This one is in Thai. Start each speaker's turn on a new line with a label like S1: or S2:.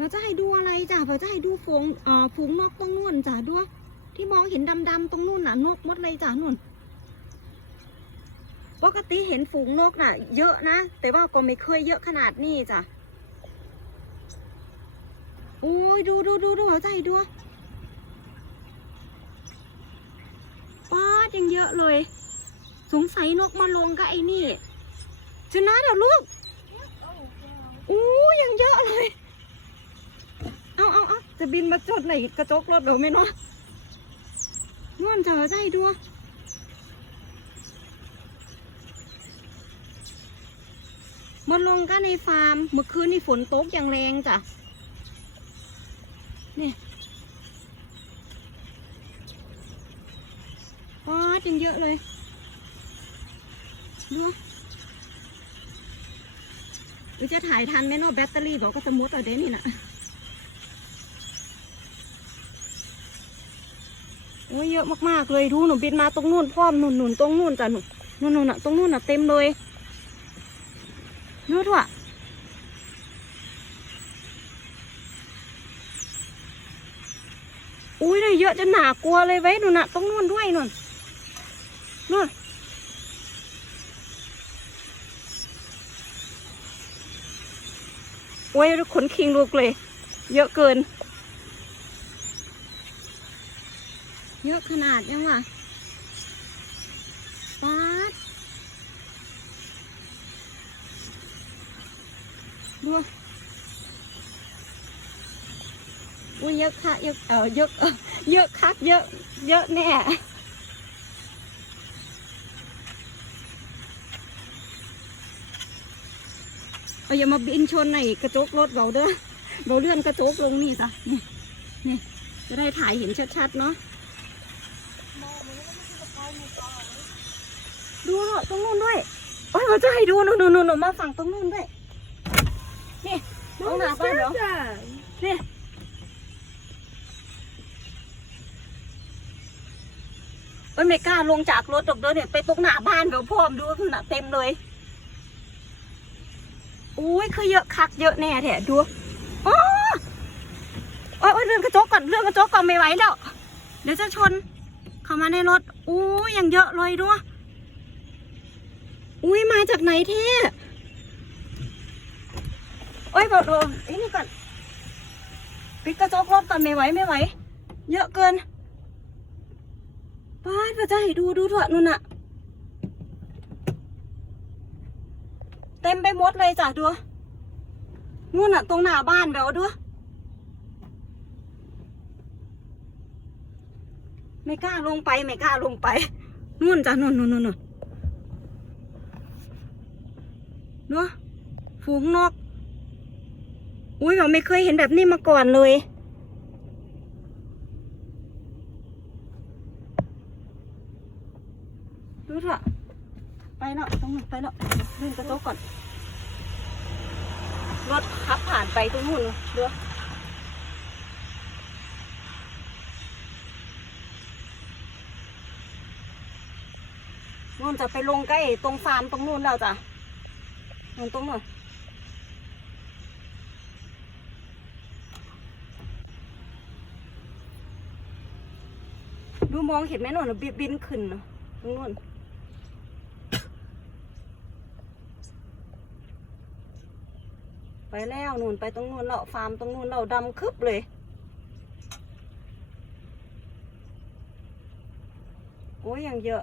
S1: เราจะให้ดูอะไรจ้ะเราจะให้ดูฝูงเอ่อฝูงนกตรงนู่นจ้ะดูที่มองเห็นดำๆตรงนู่นน่ะนกมดเลยจ้ะนู่นปกติเห็นฝูงนกน่ะ เยอะนะ แต่ว่าก็ไม่เคยเยอะขนาดนี้จ้ะโอ้ยดูดูดูดูเราจะให้ดูป้าดยังเยอะเลย สงสัยนกมาลงกับไอ้นี่ชนะเดี๋ยวลูกอู้ยังเยอะเลย เอาเอาเอา จะบินมาจดไหนกระจกรถเดี๋ยวไม่เนาะนู่นเจอใจดูมาลงกันในฟาร์ม เมื่อคืนนี่ฝนตกอย่างแรงจ้ะ นี่ป๊าดยังเยอะเลย ดูหรือจะถ่ายทันไหมเนาะแบตเตอรี่บอกก็จะมุดเอาเด้นี่นะ โอ้ยเยอะมากๆเลยดูหนูบินมาตรงนู่นพร้อมหนุนหนุนตรงนู่นจ้ะหนูนู่นนู่นน่ะตรงนู่นน่ะเต็มเลยดูทั่วอุ้ยได้เยอะจนหนากลัวเลยไว้ยหนูนะตรงนู่นด้วยนู่นนู่นโอ้ยขนคิงลูกเลย เยอะเกิน เยอะขนาดยังวะป๊าดดูอุ้ยเยอะค่ะเยอะเออเยอะเยอะคักเยอะเยอะแน่เอาอย่ามาบินชนในกระจกรถเราเด้อเราเลื่อนกระจกลงนี่จ้ะนี่นี่จะได้ถ่ายเห็นชัดๆเนาะ ดูเถอตรงนู้นด้วย โอ้ยเราจะให้ดูนู่นนู่นนู่นมาฝั่งตรงนู้นด้วย นี่ตรงหน้าบ้านเหรอนี่เอ้ยไม่กล้าลงจากรถตกเดินเนี่ยไปตรงหน้าบ้านเดี๋ยวพร้อมดูคือหนาเต็มเลยอุ้ยคือเยอะคักเยอะแน่แท้ดูอ๋อโอ้ยโอ้ยเลื่อนกระจกก่อนเลื่อนกระจกก่อนไม่ไหวแล้ว เดี๋ยวจะชน เข้ามาในรถอู้ยังเยอะเลยด้วยอุ้ยมาจากไหนเท่โอ้ยบอกโดนไอ้นี่ก่อนปิดกระจกรถก่อนไม่ไหวไม่ไหว เยอะเกินป้าดพระเจ้าให้ดูดูเถอะนู่นน่ะเต็มไปหมดเลยจ้ะดูนู่นน่ะตรงหน้าบ้านเดี๋ยวดู ไม่กล้าลงไปไม่กล้าลงไปนู่นจ้ะนู่นนู่นนู่นนู่นเนาะฝูงนก อุ้ยเราไม่เคยเห็นแบบนี้มาก่อนเลย ดูเถอะไปแล้วตรงนู้นไปแล้วเลื่อนกระจกก่อน รถขับผ่านไปตรงนู้นเลยดู นู่นจะไปลงใกล้ตรงฟาร์มตรงนู้นแล้วจ้ะนู่นตรงนู้นดูมองเห็นไหมหนูนบินบินขึ้นน่ะตรงนู้นไปแล้วนู่นไปตรงนู้นเราฟาร์มตรงนู้นเราดำคึบเลยโอ้ยยังเยอะ